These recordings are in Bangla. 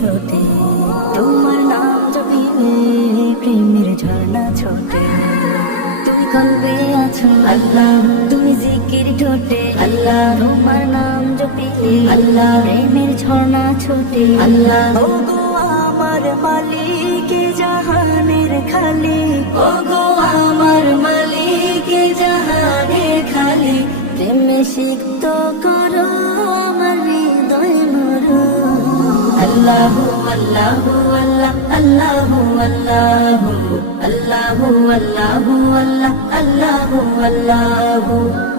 ঠোঁটে তোমার নাম জপিলে প্রেমের ঝর্ণা ছোটে। তুমি কলবে আছো আল্লাহ, তুমি জিকির ঠোঁটে আল্লাহ, তোমার নাম জপিলে আল্লাহ প্রেমের ঝর্ণা ছোটে। আল্লাহ ওগো আমার মালিক জাহানের খালিক, ওগো আমার মালিক জাহানের খালিক, প্রেমে সিক্ত করো আমার হৃদয় নরম। আল্লাহু আল্লাহু আল্লাহ আল্লাহু আল্লাহু আল্লাহু আল্লাহু আল্লাহ আল্লাহু আল্লাহু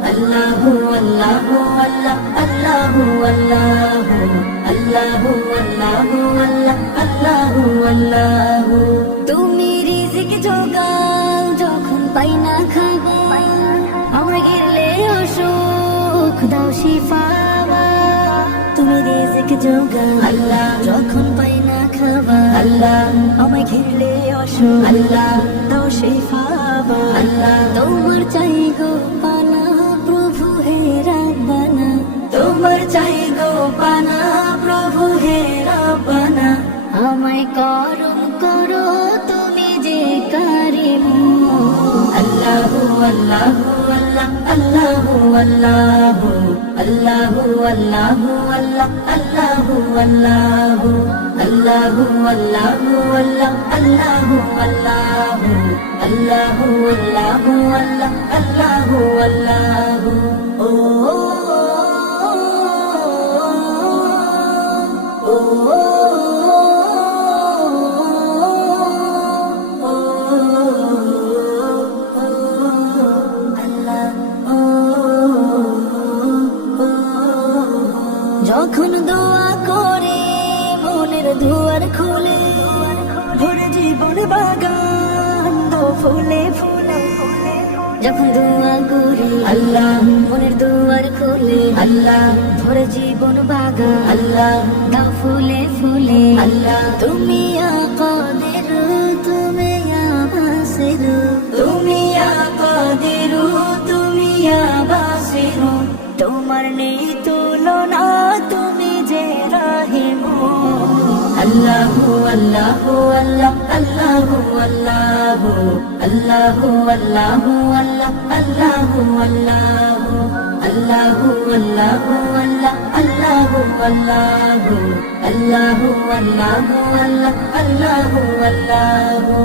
আল্লাহু আল্লাহু আল্লাহ আল্লাহু আল্লাহু আল্লাহু আল্লাহু আল্লাহ আল্লাহু আল্লাহু। তুমি রিজিক জোগাও যখন পাই না খাবার, আমার গিরলে অসুখ দাও শিফা। তুমি রিজিক জোগাও আল্লাহ যখন পাই না খাবার, আল্লাহ আমায় ঘিরলে অসুখ আল্লাহ দাও শিফা। আল্লাহ তোমার চাই গো পানা প্রভু হে রাব্বানা, তোমার চাই গো পানা প্রভু হে রাব্বানা। আমায় করম করো তুমি যে কারিম। আল্লাহু আল্লাহু আল্লাহ আল্লাহু আল্লাহু আল্লাহু আল্লাহু আল্লাহ আল্লাহু আল্লাহু আল্লাহু আল্লাহু আল্লাহ আল্লাহু আল্লাহু আল্লাহু আল্লাহু আল্লাহ আল্লাহু আল্লাহু। ও যখন দোয়া করে মনের দুয়ার খুলে, ভরে জীবন বাগান দো ফুলে ফুলে। যখন দোয়া করি আল্লাহ মনের দুয়ার খুলে, আল্লাহ ভরে জীবন বাগান আল্লাহ দাও ফুলে ফুলে। আল্লাহ তুমি কাদের, তুমি বাসির, তুমি কাদের, তুমি বাসির। তোমার নেই তুলনা তুমি যে রাহিম। আল্লাহু আল্লাহু আল্লাহ আল্লাহু আল্লাহু আল্লাহু আল্লাহু আল্লাহ আল্লাহু আল্লাহু আল্লাহু আল্লাহু আল্লাহ আল্লাহু আল্লাহু আল্লাহু আল্লাহু আল্লাহ আল্লাহু আল্লাহু।